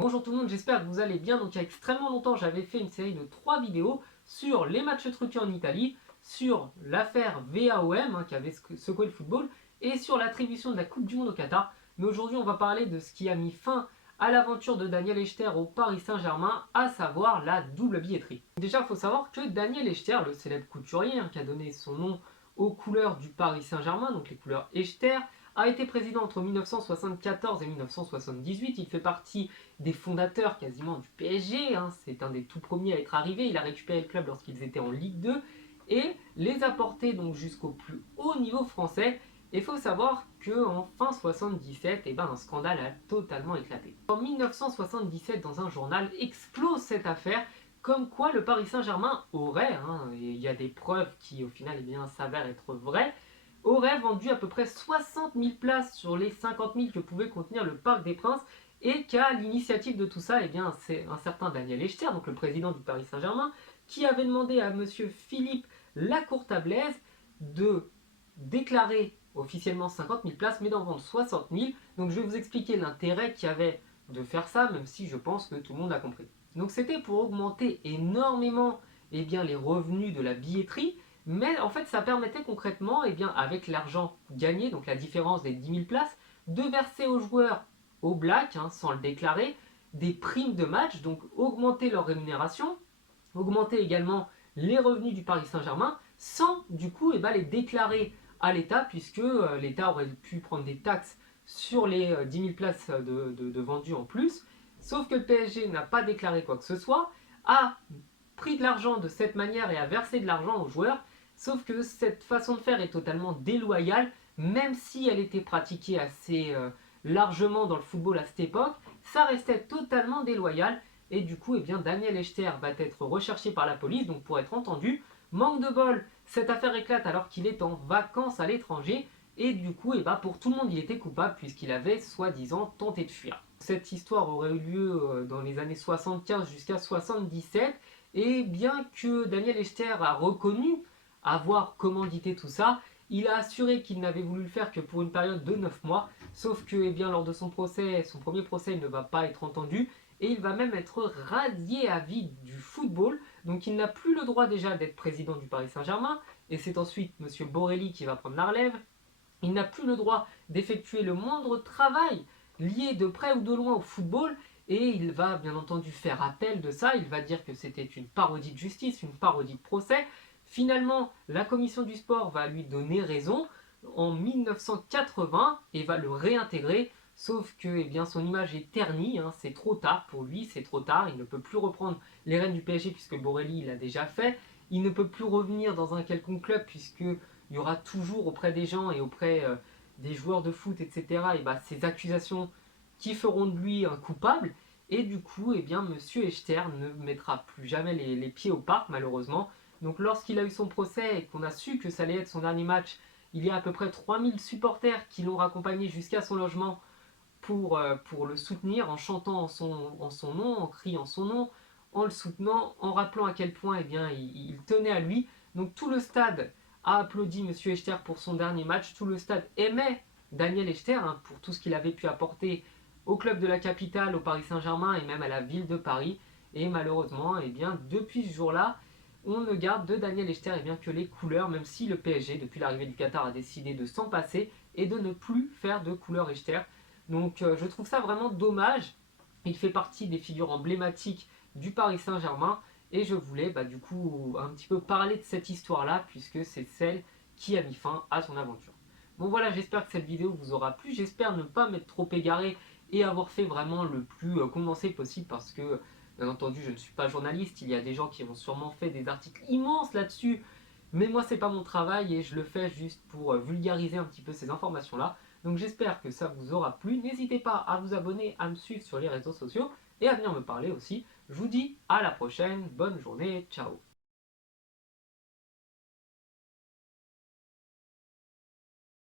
Bonjour tout le monde, j'espère que vous allez bien. Donc il y a extrêmement longtemps, j'avais fait une série de 3 vidéos sur les matchs truqués en Italie, sur l'affaire VAOM qui avait secoué le football et sur l'attribution de la Coupe du Monde au Qatar. Mais aujourd'hui, on va parler de ce qui a mis fin à l'aventure de Daniel Hechter au Paris Saint-Germain, à savoir la double billetterie. Déjà, il faut savoir que Daniel Hechter, le célèbre couturier qui a donné son nom aux couleurs du Paris Saint-Germain, donc les couleurs Hechter, a été président entre 1974 et 1978. Il fait partie des fondateurs quasiment du PSG. C'est un des tout premiers à être arrivé. Il a récupéré le club lorsqu'ils étaient en Ligue 2 et les a portés donc jusqu'au plus haut niveau français. Et il faut savoir qu'en fin 77, un scandale a totalement éclaté. En 1977, dans un journal, explose cette affaire comme quoi le Paris Saint-Germain aurait, et il y a des preuves qui au final s'avèrent être vraies, aurait vendu à peu près 60 000 places sur les 50 000 que pouvait contenir le Parc des Princes, et qu'à l'initiative de tout ça, c'est un certain Daniel Hechter, donc le président du Paris Saint-Germain, qui avait demandé à monsieur Philippe Lacourtablaise de déclarer officiellement 50 000 places, mais d'en vendre 60 000. Donc je vais vous expliquer l'intérêt qu'il y avait de faire ça, même si je pense que tout le monde a compris. Donc c'était pour augmenter énormément les revenus de la billetterie, mais en fait ça permettait concrètement, avec l'argent gagné, donc la différence des 10 000 places, de verser aux joueurs au black, sans le déclarer, des primes de match, donc augmenter leur rémunération, augmenter également les revenus du Paris Saint-Germain, sans du coup les déclarer à l'État, puisque l'État aurait pu prendre des taxes sur les 10 000 places de vendus en plus, sauf que le PSG n'a pas déclaré quoi que ce soit, a pris de l'argent de cette manière et a versé de l'argent aux joueurs, sauf que cette façon de faire est totalement déloyale, même si elle était pratiquée assez largement dans le football à cette époque, ça restait totalement déloyal. Et du coup, Daniel Hechter va être recherché par la police, donc pour être entendu. Manque de bol, cette affaire éclate alors qu'il est en vacances à l'étranger, et du coup, pour tout le monde, il était coupable puisqu'il avait soi-disant tenté de fuir. Cette histoire aurait eu lieu dans les années 75 jusqu'à 77, et bien que Daniel Hechter a reconnu avoir commandité tout ça, il a assuré qu'il n'avait voulu le faire que pour une période de 9 mois, sauf que lors de son premier procès, il ne va pas être entendu, et il va même être radié à vie du football. Donc il n'a plus le droit déjà d'être président du Paris Saint-Germain, et c'est ensuite M. Borelli qui va prendre la relève. Il n'a plus le droit d'effectuer le moindre travail lié de près ou de loin au football, et il va bien entendu faire appel de ça. Il va dire que c'était une parodie de justice, une parodie de procès. Finalement, la commission du sport va lui donner raison en 1980 et va le réintégrer. Sauf que son image est ternie, c'est trop tard pour lui, c'est trop tard, il ne peut plus reprendre les rênes du PSG puisque Borelli l'a déjà fait, il ne peut plus revenir dans un quelconque club puisque il y aura toujours auprès des gens et auprès des joueurs de foot, etc., ces accusations qui feront de lui un coupable. Et du coup, monsieur Hechter ne mettra plus jamais les pieds au parc, malheureusement. Donc lorsqu'il a eu son procès et qu'on a su que ça allait être son dernier match, il y a à peu près 3000 supporters qui l'ont raccompagné jusqu'à son logement pour le soutenir en chantant en son nom, en criant son nom, en le soutenant, en rappelant à quel point il tenait à lui. Donc tout le stade a applaudi M. Hechter pour son dernier match, tout le stade aimait Daniel Hechter pour tout ce qu'il avait pu apporter au club de la capitale, au Paris Saint-Germain et même à la ville de Paris. Et malheureusement, depuis ce jour-là, on ne garde de Daniel Hechter que les couleurs, même si le PSG, depuis l'arrivée du Qatar, a décidé de s'en passer et de ne plus faire de couleurs Hechter. Donc je trouve ça vraiment dommage. Il fait partie des figures emblématiques du Paris Saint-Germain et je voulais du coup un petit peu parler de cette histoire-là puisque c'est celle qui a mis fin à son aventure. Bon voilà, j'espère que cette vidéo vous aura plu, j'espère ne pas m'être trop égaré et avoir fait vraiment le plus condensé possible parce que bien entendu je ne suis pas journaliste, il y a des gens qui ont sûrement fait des articles immenses là-dessus, mais moi c'est pas mon travail et je le fais juste pour vulgariser un petit peu ces informations-là. Donc j'espère que ça vous aura plu. N'hésitez pas à vous abonner, à me suivre sur les réseaux sociaux et à venir me parler aussi. Je vous dis à la prochaine, bonne journée, ciao.